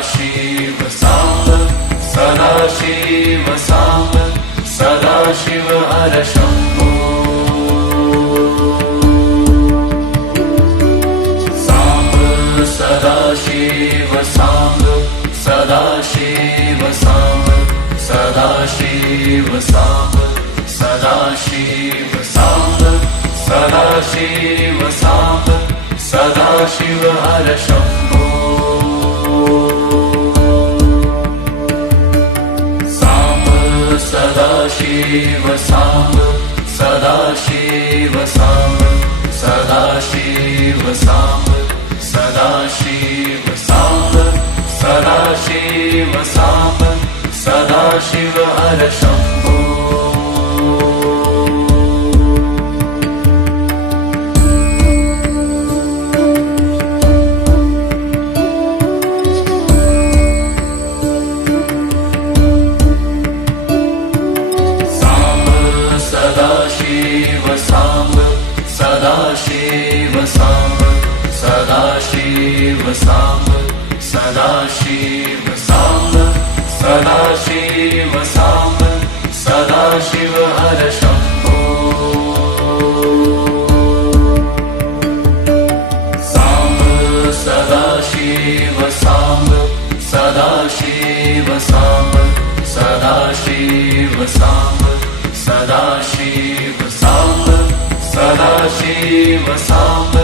Sadashiv Samba Sadashiv Samba Sadashiv her Shambho Samba Sadashiv Samba Sadashiv Samba Sadashiv Samba Sadashiv Samba Sadashiv Samba Sadashiv her Shambho Samba Sadashiv Samba Sadashiv Samba Sadashiv Samba Sadashiv Samba Sadashiv Samba Sadashiv her Shambho Sadashiv Samba Sadashiv Samba Sadashiv Samba Sadashiv Samba Sadashiv Samba Sadashiv her Shambho Samba Sadashiv Samba Sadashiv Samba Sadashiv Samba Sadashiv Samba Sadashiv Samba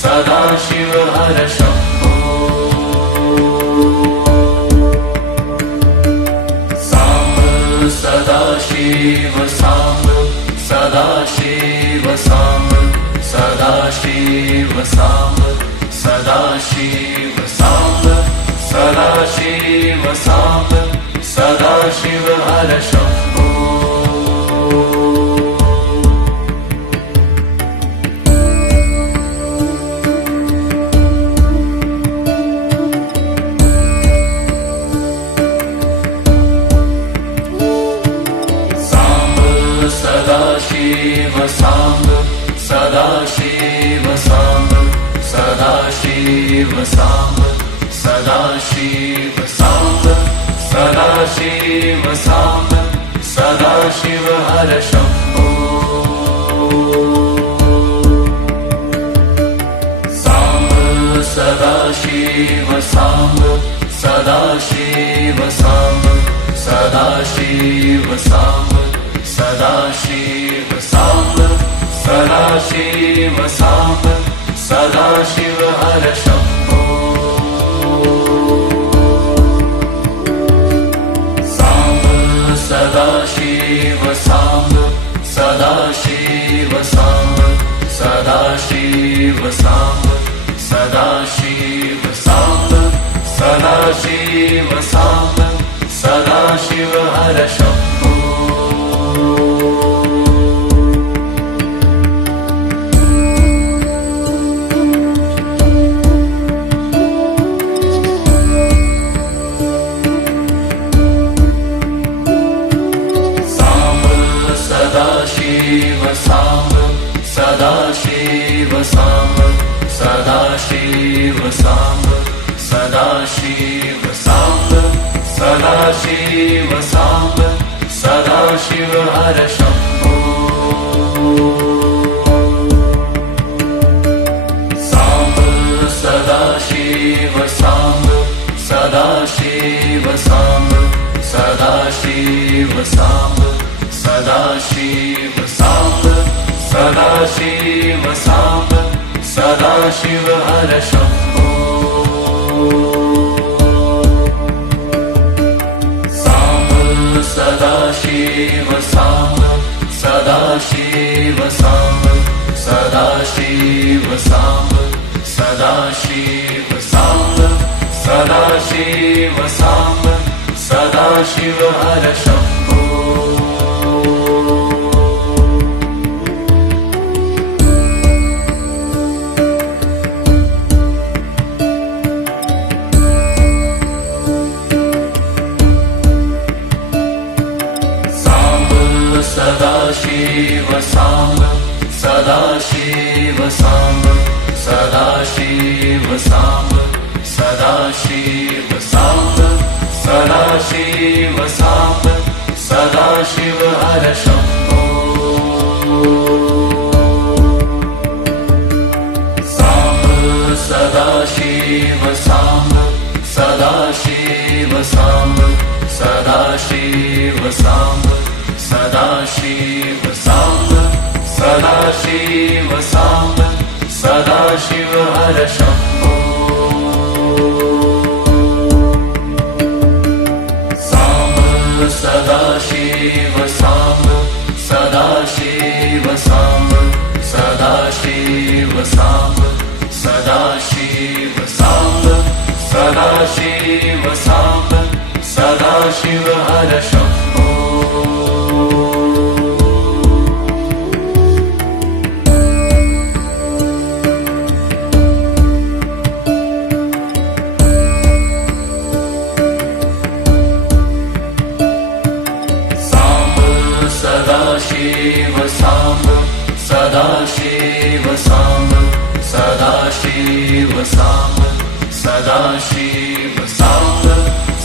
Sadashiv her Shambho Samba Sadashiv Samba Sadashiv Samba Sadashiv Samba Sadashiv Samba Sadashiv Samba Sadashiv her Shambho Sadashiv Samba Sadashiv Samba Sadashiv Samba Sadashiv Samba Sadashiv Samba Sadashiv her Shambho Samba Sadashiv Samba Sadashiv Samba Sadashiv Samba Sadashiv Samba Sadashiv Samba Sadashiv her Shambho Samba Sadashiv Samba Sadashiv Samba Sadashiv Samba Sadashiv Samba Sadashiv Samba Sadashiv her Shambho Sadashiv Samba Sadashiv Samba Sadashiv Samba Sadashiv Samba Sadashiv Samba Sadashiv her Shambho Samba Sadashiv Samba Sadashiv Samba Sadashiv Samba Sadashiv Samba Sadashiv Samba Sadashiv her Shambho Samba Sadashiv Samba Sadashiv Samba Sadashiv Samba Sadashiv Samba Sadashiv Samba Sadashiv her Shambho Sadashiv Samba Sadashiv Samba Sadashiv Samba Sadashiv Samba Sadaशिव Sambh Sadaशिव Sambh Sadaशिव Sambh Sadaशिव Har Shambho Sambh Sadaशिव Sambh Sadaशिv Sambh Sadaशिv Sambh Sadaशिv Sambh Sadaशिv Sambh Sadaशिव Har Shambho Sadaशिव Sambh Sadaशिv Sambh Sadaशिv Sambh Sadaशिv Sambh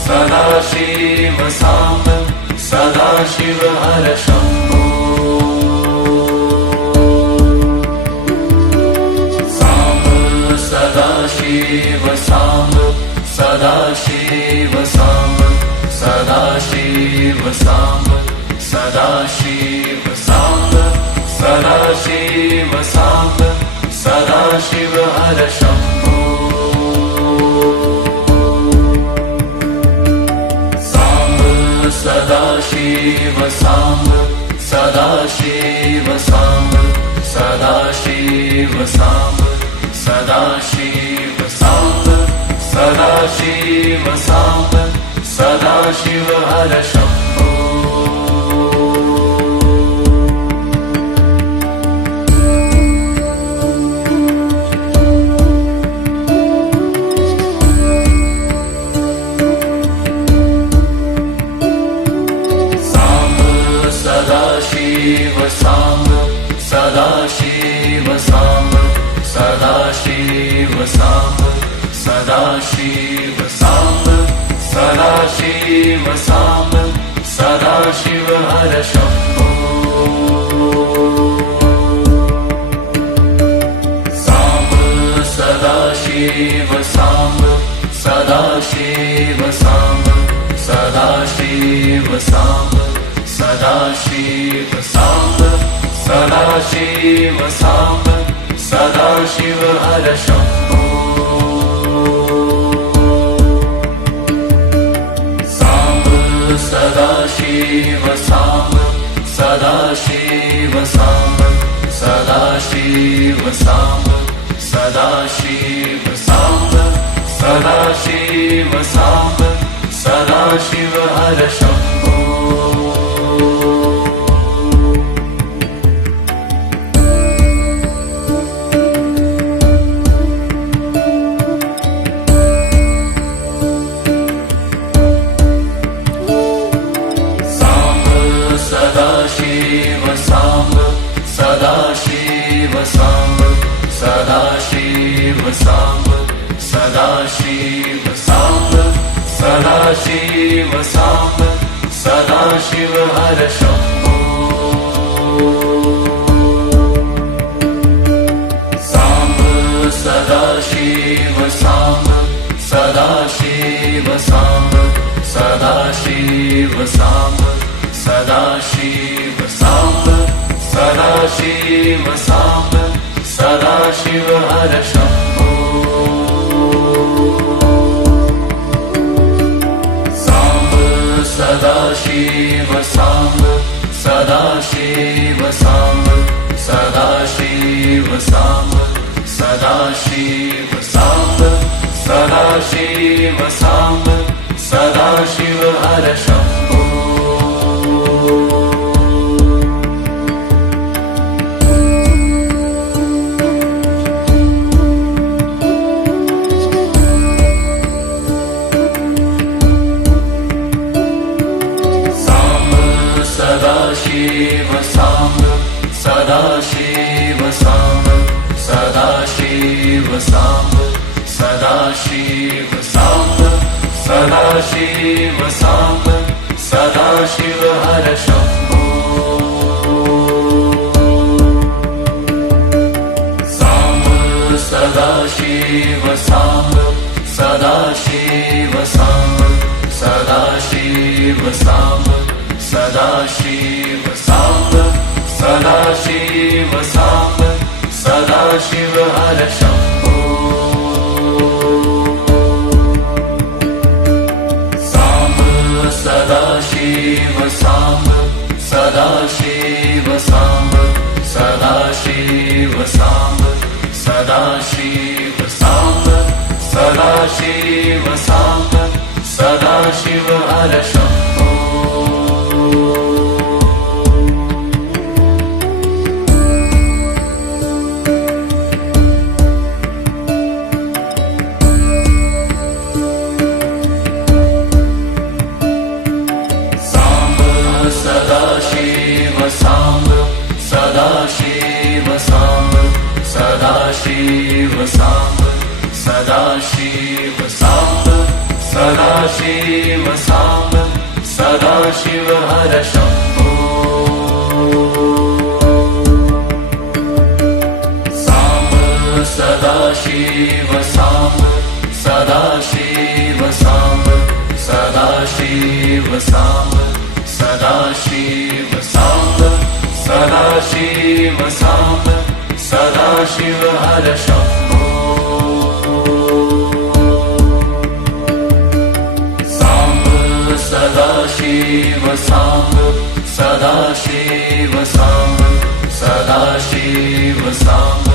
Sadaशिv Sambh Sadaशिv Har Shambho Sambh Sadaशिv Sambh Sadaशिv Sambh Sadaशिv Sambh Sadaशिv Sambh Sadaशिv Sambh Sadaशिv Har Shambho Sambh Sadaशिv Sambh Sadaशिv Sambh Sadaशिv Sambh Sadaशिv Sambh Sadaशिv Sambh Sadaशिv Har Shambho Sadaशिव Sambh Sadaशिv Sambh Sadaशिv Sambh Sadaशिv Sambh Sadaशिv Sambh Sadaशिv Har Shambho Sambh Sadaशिv Sambh Sadaशिv Sambh Sadaशिv Sambh Sadaशिv Sambh Sadaशिv Sambh Sadaशिv Har Shambho Sambh Sadaशिv Sambh Sadaशिv Sambh Sadaशिv Sambh Sadaशिv Sambh Sadaशिv Sambh Sadaशिv Har Shambho Sadaशिव Sambh Sadaशिv Sambh Sadaशिv Sambh Sadaशिv Sambh Sadaशिv Sambh Sadaशिv Har Shambho Sambh Sadaशिv Sambh Sadaशिv Sambh Sadaशिv Sambh Sadaशिv Sambh Sadaशिv Sambh Sadaशिv Har Shambho Sambh Sadaशिv Sambh Sadaशिv Sambh Sadaशिv Sambh Sadaशिv Sambh Sadaशिv Sambh Sadaशिv Har Shambho Sadaशिv Sambh Sadaशिv Sambh Sadaशिv Sambh Sadaशिv Sambh Sadaशिv Sambh Sadaशिv Har Shambho Sambh Sadaशिv Sambh Sadaशिv Sambh Samba Sadashiv Samba Sadashiv Samba Sadashiv her Shambho Samba Sadashiv Samba Sadashiv Samba Sadashiv Samba Sadashiv Samba Sadashiv Samba Sadashiv her Shambho Sadashiv Samba Sadashiv Samba Sadashiv Samba Sadashiv Samba Sadashiv Samba Sadashiv her Shambho Samba Sadashiv Samba Sadashiv Samba Sadashiv Samba Sadashiv Samba Sadashiv Samba Sadashiv her Shambho Samba Sadashiv Samba Sadashiv Samba Sadashiv Samba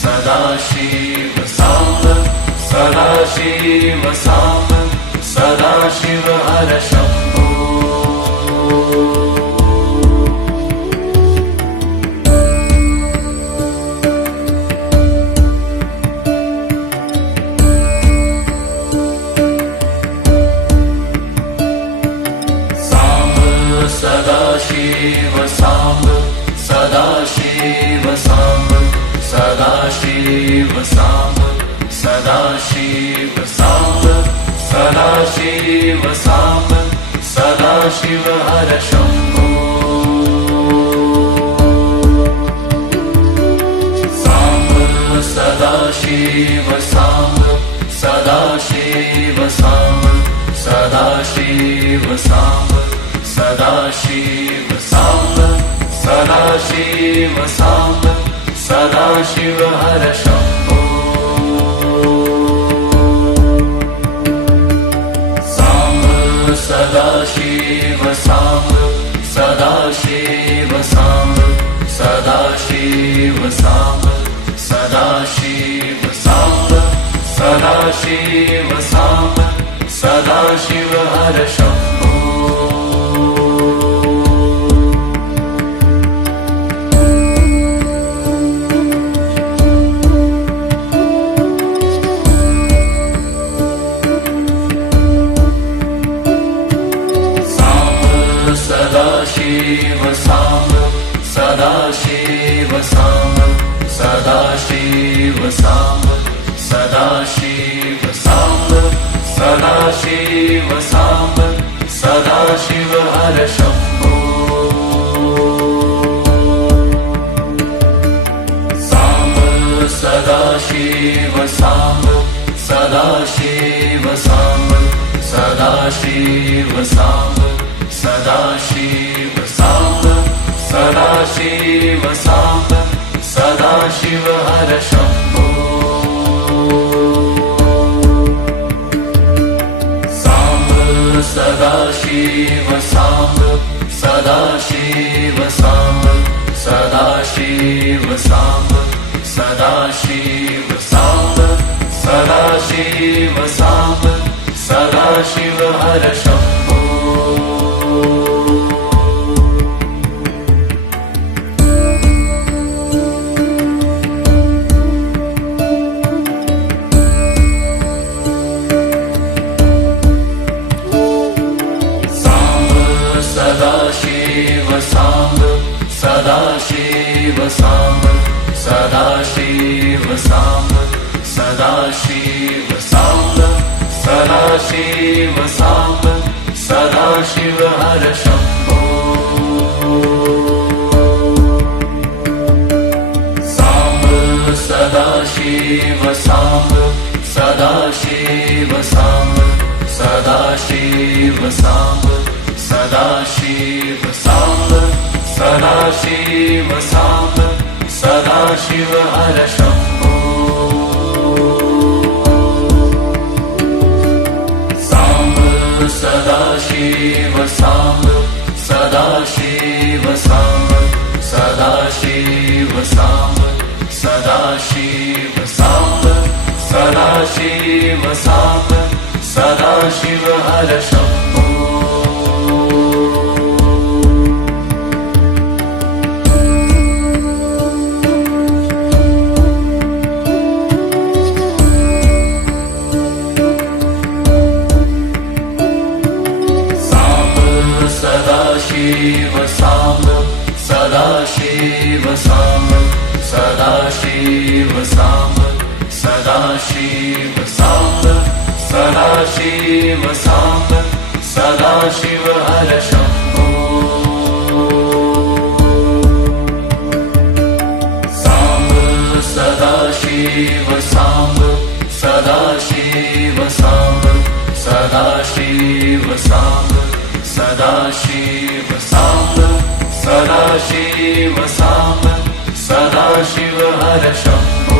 Sadashiv Samba Sadashiv Samba Sadashiv her Shambho Sadashiv Samba Sadashiv Samba Sadashiv Samba Sadashiv Samba Sadashiv Samba Sadashiv her Shambho Samba Sadashiv Samba Sadashiv Samba Sadashiv Samba Sadashiv Samba Sadashiv Samba Sadashiv her Shambho Samba Sadashiv Samba Sadashiv Samba Sadashiv Samba Sadashiv Samba Sadashiv Samba Sadashiv her Shambho Sadashiv Samba Sadashiv Samba Sadashiv Samba Sadashiv Samba Sadashiv Samba Sadashiv her Shambho Samba Sadashiv Samba Sadashiv Samba Sadashiv Samba Sadashiv Samba Sadashiv Samba Sadashiv her Shambho Samba Sadashiv Samba Sadashiv Samba Sadashiv Samba Sadashiv Samba Sadashiv Samba Sadashiv her Shambho Sadashiv Samba Sadashiv Samba Sadashiv Samba Sadashiv Samba Sadashiv Samba Sadashiv her Shambho Samba Sadashiv Samba Sadashiv Samba Sadashiv Samba Sadashiv Samba Sadashiv Samba Sadashiv her Shambho Samba Sadashiv Samba Sadashiv Samba Sadashiv Samba Sadashiv Samba Sadashiv Samba Sadashiv her Shambho Sadashiv Samba Sadashiv Samba Sadashiv Samba Sadashiv Samba Sadashiv Samba Sadashiv her Shambho Samba Sadashiv Samba Sadashiv Samba Sadashiv Samba Sadashiv Samba Sadashiv Samba Sadashiv her Shambho